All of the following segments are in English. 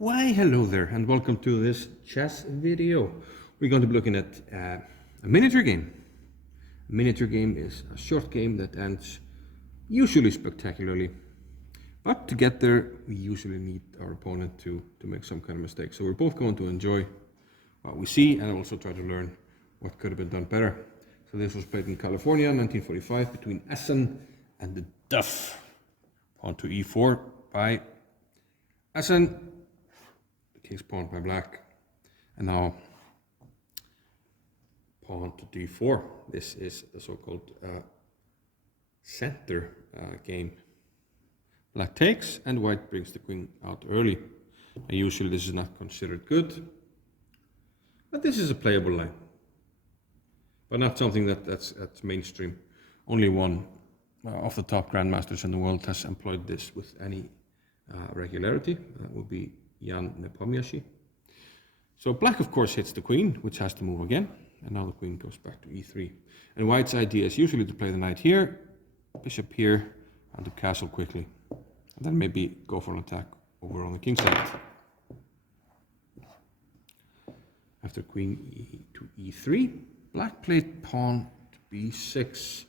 Why, hello there, and welcome to this chess video. We're going to be looking at a miniature game. A miniature game is a short game that ends usually spectacularly. But to get there, we usually need our opponent to make some kind of mistake. So we're both going to enjoy what we see and also try to learn what could have been done better. So this was played in California in 1945 between Essen and the Duff. Pawn to e4 by Essen. King's pawn by black, and now pawn to d4. This is the so-called center game. Black takes, and white brings the queen out early. And usually this is not considered good, but this is a playable line, but not something that's mainstream. Only one of the top grandmasters in the world has employed this with any regularity. That would be Ngh6. So black of course hits the queen, which has to move again, and now the queen goes back to e3. And white's idea is usually to play the knight here, bishop here, and to castle quickly, and then maybe go for an attack over on the king side. After queen to e3, black played pawn to b6.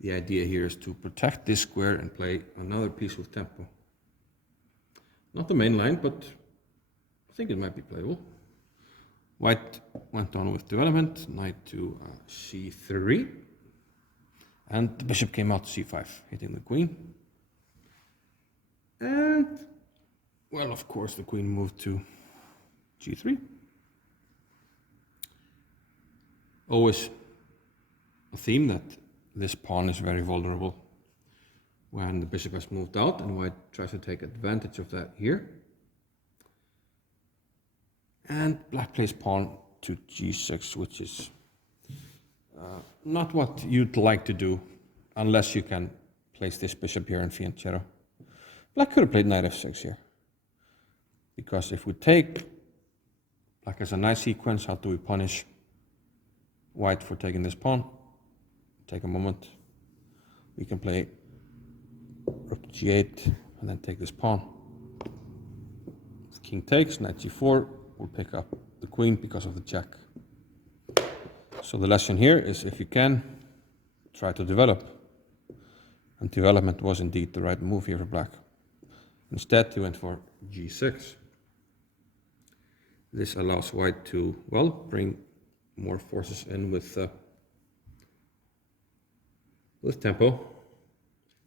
The idea here is to protect this square and play another piece with tempo. Not the main line, but I think it might be playable. White went on with development, knight to c3, and the bishop came out to c5, hitting the queen. And, well, of course, the queen moved to g3. Always a theme that this pawn is very vulnerable when the bishop has moved out, and white tries to take advantage of that here. And black plays pawn to g6, which is not what you'd like to do unless you can place this bishop here in fianchetto. Black could have played knight f6 here, because if we take, black has a nice sequence. How do we punish white for taking this pawn? Take a moment. We can play rook g8 and then take this pawn. If king takes, knight g4 will pick up the queen because of the check. So the lesson here is, if you can, try to develop. And development was indeed the right move here for black. Instead he went for g6. This allows white to, well, bring more forces in with tempo.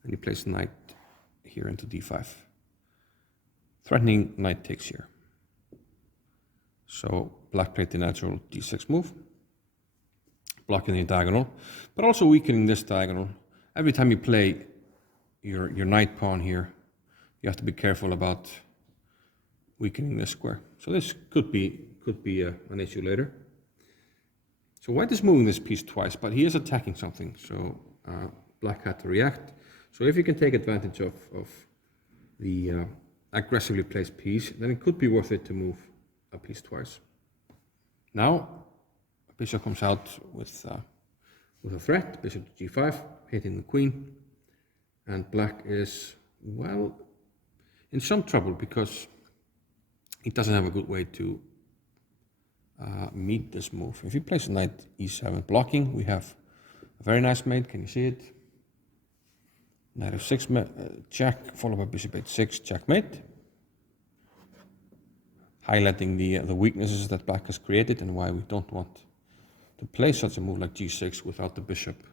And he plays knight here into d5, threatening knight takes here. So black played the natural d6 move, blocking the diagonal, but also weakening this diagonal. Every time you play your knight pawn here, you have to be careful about weakening this square. So this could be an issue later. So white is moving this piece twice, but he is attacking something. So black had to react. So if you can take advantage of the aggressively placed piece, then it could be worth it to move a piece twice. Now, bishop comes out with a threat, bishop to g5, hitting the queen. And black is, well, in some trouble, because he doesn't have a good way to meet this move. If he plays knight e7 blocking, we have a very nice mate. Can you see it? Knight f6 check, followed by bishop h6 checkmate, highlighting the weaknesses that black has created and why we don't want to play such a move like g6 without the bishop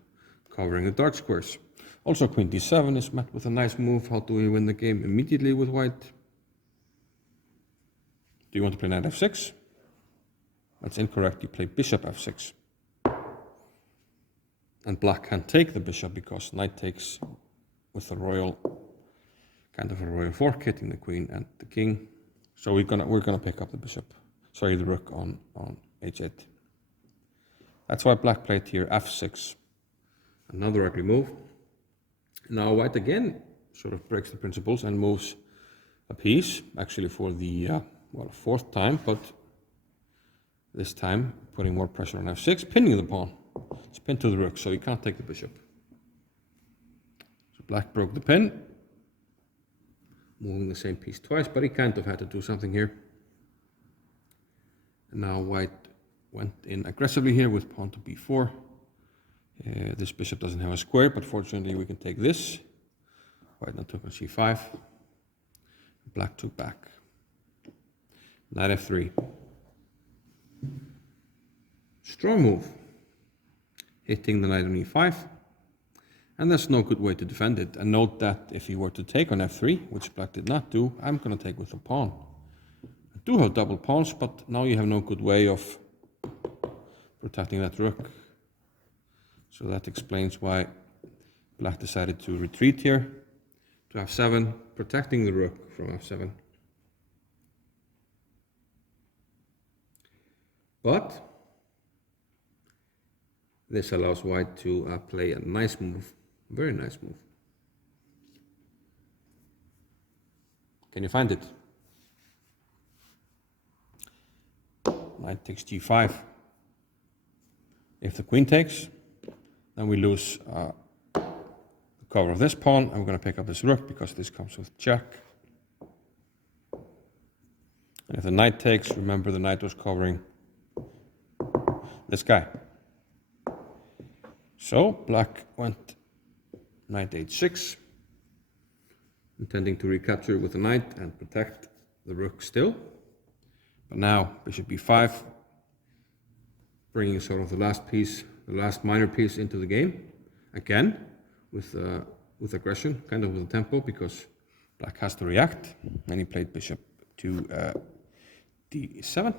covering the dark squares. Also queen d7 is met with a nice move. How do we win the game immediately with white? Do you want to play knight f6? That's incorrect. You play bishop f6. And black can take the bishop because knight takes with a royal, kind of a royal fork, hitting the queen and the king. So we're gonna pick up the bishop, sorry, the rook on h8. That's why black played here f6, another ugly move. Now white again sort of breaks the principles and moves a piece, actually for the fourth time, but this time putting more pressure on f6, pinning the pawn. It's pinned to the rook, so you can't take the bishop. So black broke the pin. moving the same piece twice, but he kind of had to do something here. And now white went in aggressively here with pawn to b4. This bishop doesn't have a square, but fortunately we can take this. White now took on c5. Black took back. Knight f3. Strong move. Hitting the knight on e5. And there's no good way to defend it. And note that if you were to take on f3, which black did not do, I'm going to take with a pawn. I do have double pawns, but now you have no good way of protecting that rook. So that explains why black decided to retreat here to f7, protecting the rook from f7. But this allows white to play a nice move, very nice move. Can you find it? Knight takes g5. If the queen takes, then we lose the cover of this pawn, and we're going to pick up this rook because this comes with check. And if the knight takes, remember the knight was covering this guy. So black went knight h6, intending to recapture with the knight and protect the rook still. But now bishop b5, bringing sort of the last piece, the last minor piece into the game again with aggression, kind of with a tempo, because black has to react. And he played bishop to d7.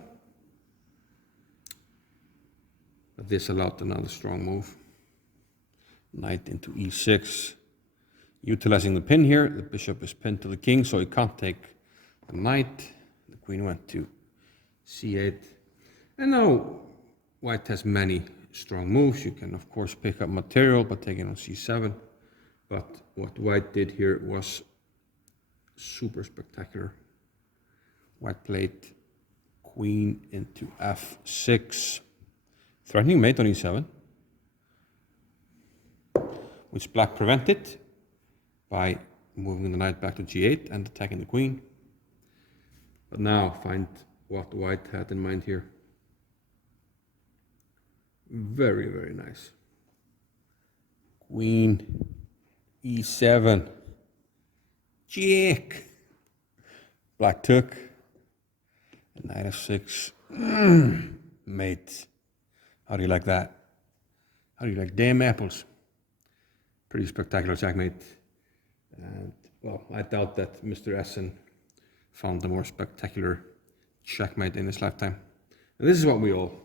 But this allowed another strong move. Knight into e6. Utilizing the pin here, the bishop is pinned to the king, so he can't take the knight. The queen went to c8. And now white has many strong moves. You can of course pick up material by taking on c7. But what white did here was super spectacular. White played queen into f6. Threatening mate on e7, which black prevented by moving the knight back to g8 and attacking the queen. But now find what white had in mind here. Very, very nice. Queen e7. Check. Black took. And knight f6. Mate. How do you like that? How do you like damn apples? Pretty spectacular checkmate. And well, I doubt that Mr. Essen found a more spectacular checkmate in his lifetime. And this is what we all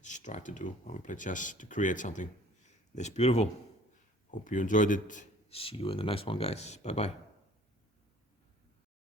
strive to do when we play chess, to create something this beautiful. Hope you enjoyed it. See you in the next one, guys. Bye bye.